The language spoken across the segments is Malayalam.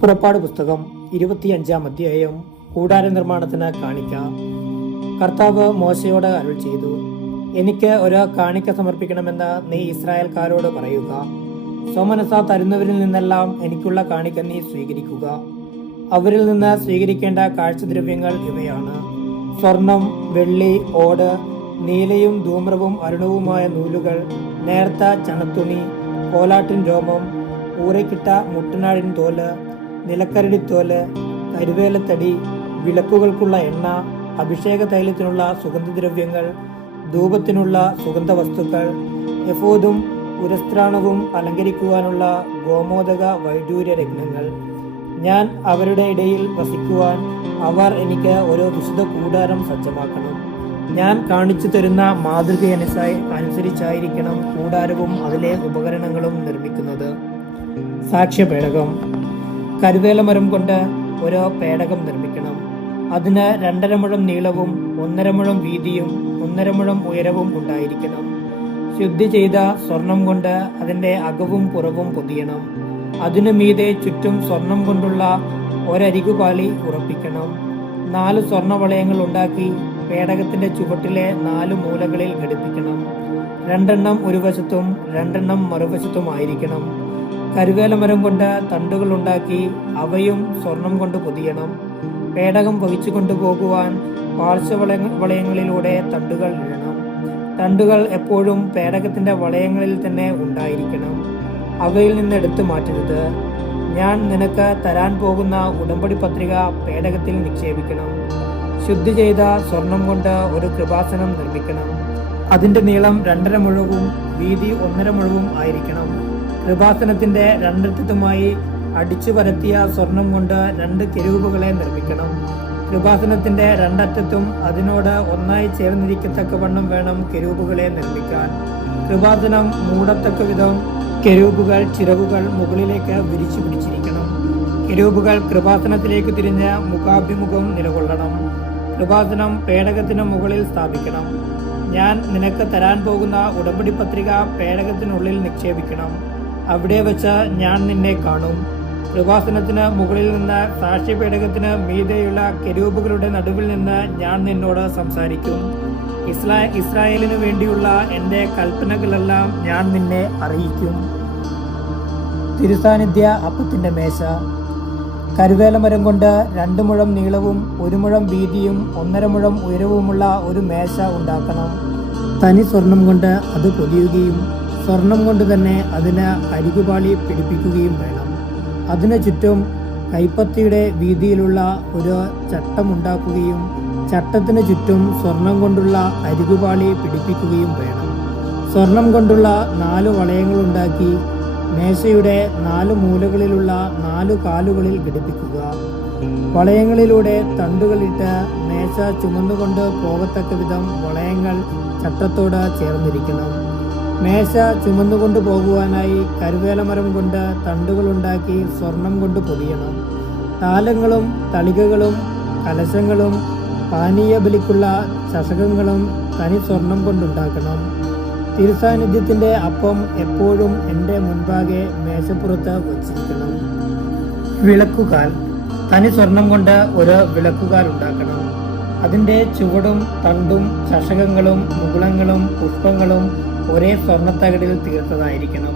പുറപ്പാട് പുസ്തകം 25 അധ്യായം. കൂടാര നിർമ്മാണത്തിന് കാണിക്ക. കർത്താവ് മോശയോട് അരുൾ ചെയ്തു, എനിക്ക് ഒരു കാണിക്ക സമർപ്പിക്കണമെന്ന് നീ ഇസ്രായേൽക്കാരോട് പറയുക. സ്വമനസ തരുന്നവരിൽ നിന്നെല്ലാം എനിക്കുള്ള കാണിക്ക നീ സ്വീകരിക്കുക. അവരിൽ നിന്ന് സ്വീകരിക്കേണ്ട കാഴ്ചദ്രവ്യങ്ങൾ ഇവയാണ്: സ്വർണം, വെള്ളി, ഓട്, നീലയും ധൂമ്രവും അരുണവുമായ നൂലുകൾ, നേർത്ത ചണത്തുണി, കോലാട്ടിൻ രോമം, ഊറക്കിട്ട മുട്ടനാടിൻ തോല്, നിലക്കരടിത്തോല്, കരുവേലത്തടി, വിളക്കുകൾക്കുള്ള എണ്ണ, അഭിഷേക തൈലത്തിനുള്ള സുഗന്ധദ്രവ്യങ്ങൾ, ധൂപത്തിനുള്ള സുഗന്ധവസ്തുക്കൾ, എഫോദും ഉരസ്ത്രാണവും അലങ്കരിക്കുവാനുള്ള ഗോമോദക വൈഡൂര്യ രത്നങ്ങൾ. ഞാൻ അവരുടെ ഇടയിൽ വസിക്കുവാൻ അവർ എനിക്ക് ഒരു വിശുദ്ധ കൂടാരം സജ്ജമാക്കണം. ഞാൻ കാണിച്ചു തരുന്ന മാതൃകയനുസരിച്ചായിരിക്കണം കൂടാരവും അതിലെ ഉപകരണങ്ങളും നിർമ്മിക്കുന്നത്. സാക്ഷ്യപേടകം. കരുവേലമരം കൊണ്ട് ഒരു പേടകം നിർമ്മിക്കണം. അതിന് 2.5 മുഴം നീളവും 1.5 മുഴം വീതിയും 1.5 മുഴം ഉയരവും ഉണ്ടായിരിക്കണം. ശുദ്ധി ചെയ്ത സ്വർണം കൊണ്ട് അതിന്റെ അകവും പുറവും പൊതിയണം. അതിനു മീതെ ചുറ്റും സ്വർണം കൊണ്ടുള്ള ഒരരികുപാളി ഉറപ്പിക്കണം. 4 സ്വർണവളയങ്ങൾ ഉണ്ടാക്കി പേടകത്തിന്റെ ചുവട്ടിലെ 4 മൂലകളിൽ ഘടിപ്പിക്കണം. 2 ഒരു വശത്തും 2 മറുവശത്തുമായിരിക്കണം. കരുവേലമരം കൊണ്ട് തണ്ടുകൾ ഉണ്ടാക്കി അവയും സ്വർണം കൊണ്ട് പൊതിയണം. പേടകം വഹിച്ചു കൊണ്ടുപോകുവാൻ പാർശ്വവളയങ്ങളിലൂടെ തണ്ടുകൾ ഇടണം. തണ്ടുകൾ എപ്പോഴും പേടകത്തിന്റെ വളയങ്ങളിൽ തന്നെ ഉണ്ടായിരിക്കണം. അവയിൽ നിന്ന് എടുത്തു മാറ്റരുത്. ഞാൻ നിനക്ക് തരാൻ പോകുന്ന ഉടമ്പടി പത്രിക പേടകത്തിൽ നിക്ഷേപിക്കണം. ശുദ്ധി ചെയ്ത സ്വർണം കൊണ്ട് ഒരു കൃപാസനം നിർമ്മിക്കണം. അതിന്റെ നീളം 2.5 മുഴവും വീതി 1.5 മുഴവും ആയിരിക്കണം. കൃപാസനത്തിന്റെ 2 അറ്റത്തുമായി അടിച്ചു പരത്തിയ സ്വർണം കൊണ്ട് 2 കെരൂബുകളെ നിർമ്മിക്കണം. കൃപാസനത്തിന്റെ 2 അറ്റത്തും അതിനോട് ഒന്നായി ചേർന്നിരിക്കത്തക്കവണ്ണം വേണം കെരൂബുകളെ നിർമ്മിക്കാൻ. കൃപാസനം മൂടത്തക്ക വിധം കെരൂബുകൾ ചിറകുകൾ മുകളിലേക്ക് വിരിച്ചു പിടിച്ചിരിക്കണം. കെരൂബുകൾ കൃപാസനത്തിലേക്ക് തിരിഞ്ഞ് മുഖാഭിമുഖം നിലകൊള്ളണം. കൃപാസനം പേടകത്തിന് മുകളിൽ സ്ഥാപിക്കണം. ഞാൻ നിനക്ക് തരാൻ പോകുന്ന ഉടമ്പടി പത്രിക പേടകത്തിനുള്ളിൽ നിക്ഷേപിക്കണം. അവിടെ വെച്ച് ഞാൻ നിന്നെ കാണും. കൃപാസനത്തിന് മുകളിൽ നിന്ന് സാക്ഷ്യപേടകത്തിന് മീതെയുള്ള കെരൂബുകളുടെ നടുവിൽ നിന്ന് ഞാൻ നിന്നോട് സംസാരിക്കും. ഇസ്രായേലിനു വേണ്ടിയുള്ള എൻ്റെ കൽപ്പനകളെല്ലാം ഞാൻ നിന്നെ അറിയിക്കും. തിരുസാന്നിധ്യ അപ്പത്തിന്റെ മേശ. കരുവേലമരം കൊണ്ട് 2 മുഴം നീളവും 1 മുഴം വീതിയും 1.5 മുഴം ഉയരവുമുള്ള ഒരു മേശ ഉണ്ടാക്കണം. തനി സ്വർണം കൊണ്ട് അത് പൊതിയുകയും സ്വർണം കൊണ്ട് തന്നെ അതിന് അരികുപാളി പിടിപ്പിക്കുകയും വേണം. അതിനു ചുറ്റും കൈപ്പത്തിയുടെ വീതിയിലുള്ള ഒരു ചട്ടമുണ്ടാക്കുകയും ചട്ടത്തിനു ചുറ്റും സ്വർണം കൊണ്ടുള്ള അരികുപാളി പിടിപ്പിക്കുകയും വേണം. സ്വർണം കൊണ്ടുള്ള 4 വളയങ്ങളുണ്ടാക്കി മേശയുടെ 4 മൂലകളിലുള്ള 4 കാലുകളിൽ ഘടിപ്പിക്കുക. വളയങ്ങളിലൂടെ തണ്ടുകളിട്ട് മേശ ചുമന്നുകൊണ്ട് പോകത്തക്ക വിധം വളയങ്ങൾ ചട്ടത്തോട് ചേർന്നിരിക്കണം. മേശ ചുമന്നുകൊണ്ട് പോകുവാനായി കരുവേലമരം കൊണ്ട് തണ്ടുകളുണ്ടാക്കി സ്വർണം കൊണ്ട് പൊതിയണം. താലങ്ങളും തളികകളും കലശങ്ങളും പാനീയ ബലിക്കുള്ള ചഷകങ്ങളും തനി സ്വർണം കൊണ്ടുണ്ടാക്കണം. തിരുസാന്നിധ്യത്തിന്റെ അപ്പം എപ്പോഴും എൻ്റെ മുൻപാകെ മേശപ്പുറത്ത് വച്ചിരിക്കണം. വിളക്കുകാൽ. തനി സ്വർണം കൊണ്ട് ഒരു വിളക്കുകാൽ ഉണ്ടാക്കണം. അതിന്റെ ചുവടും തണ്ടും ചഷകങ്ങളും മുകുളങ്ങളും പുഷ്പങ്ങളും ഒരേ സ്വർണത്തകടിൽ തീർത്തതായിരിക്കണം.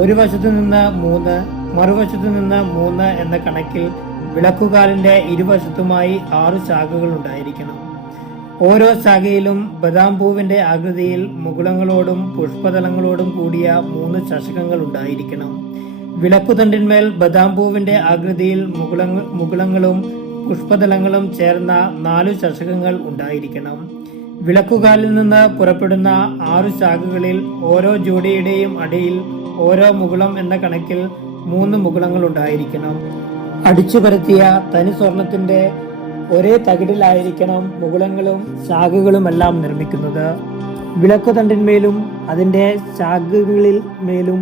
ഒരു വശത്തു നിന്ന് 3 മറുവശത്തു നിന്ന് 3 എന്ന കണക്കിൽ വിളക്കുകാലിന്റെ ഇരുവശത്തുമായി 6 ശാഖകൾ ഉണ്ടായിരിക്കണം. ഓരോ ശാഖയിലും ബദാം പൂവിന്റെ ആകൃതിയിൽ മുകുളങ്ങളോടും പുഷ്പതലങ്ങളോടും കൂടിയ 3 ചഷകങ്ങൾ ഉണ്ടായിരിക്കണം. വിളക്കുതണ്ടിന്മേൽ ബദാം പൂവിന്റെ ആകൃതിയിൽ മുകുളങ്ങളും പുഷ്പതലങ്ങളും ചേർന്ന 4 ചഷകങ്ങൾ ഉണ്ടായിരിക്കണം. വിളക്കുകാലിൽ നിന്ന് പുറപ്പെടുന്ന 6 ശാഖകളിൽ ഓരോ ജോഡിയുടെയും അടിയിൽ ഓരോ മുകുളം എന്ന കണക്കിൽ 3 മുകുളങ്ങൾ ഉണ്ടായിരിക്കണം. അടിച്ചു പരത്തിയ തനി സ്വർണത്തിന്റെ ഒരേ തകിടിലായിരിക്കണം മുകുളങ്ങളും ശാഖകളുമെല്ലാം നിർമ്മിക്കുന്നത്. വിളക്കുതണ്ടിന്മേലും അതിന്റെ ശാഖകളിൽ മേലും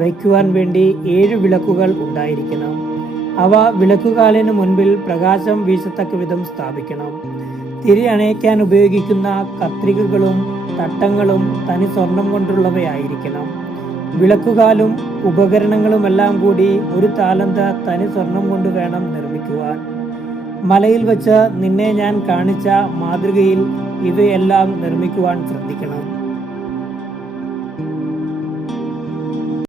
വയ്ക്കുവാൻ വേണ്ടി 7 വിളക്കുകൾ ഉണ്ടായിരിക്കണം. അവ വിളക്കുകാലിന് മുൻപിൽ പ്രകാശം വീശത്തക്ക വിധം സ്ഥാപിക്കണം. തിരി അണയ്ക്കാൻ ഉപയോഗിക്കുന്ന കത്രികകളും തട്ടങ്ങളും തനി സ്വർണം കൊണ്ടുള്ളവയായിരിക്കണം. വിളക്കുകാലും ഉപകരണങ്ങളുമെല്ലാം കൂടി 1 താലന്ത് തനി സ്വർണം കൊണ്ട് വേണം നിർമ്മിക്കുവാൻ. മലയിൽ വച്ച് നിന്നെ ഞാൻ കാണിച്ച മാതൃകയിൽ ഇവയെല്ലാം നിർമ്മിക്കുവാൻ ശ്രദ്ധിക്കണം.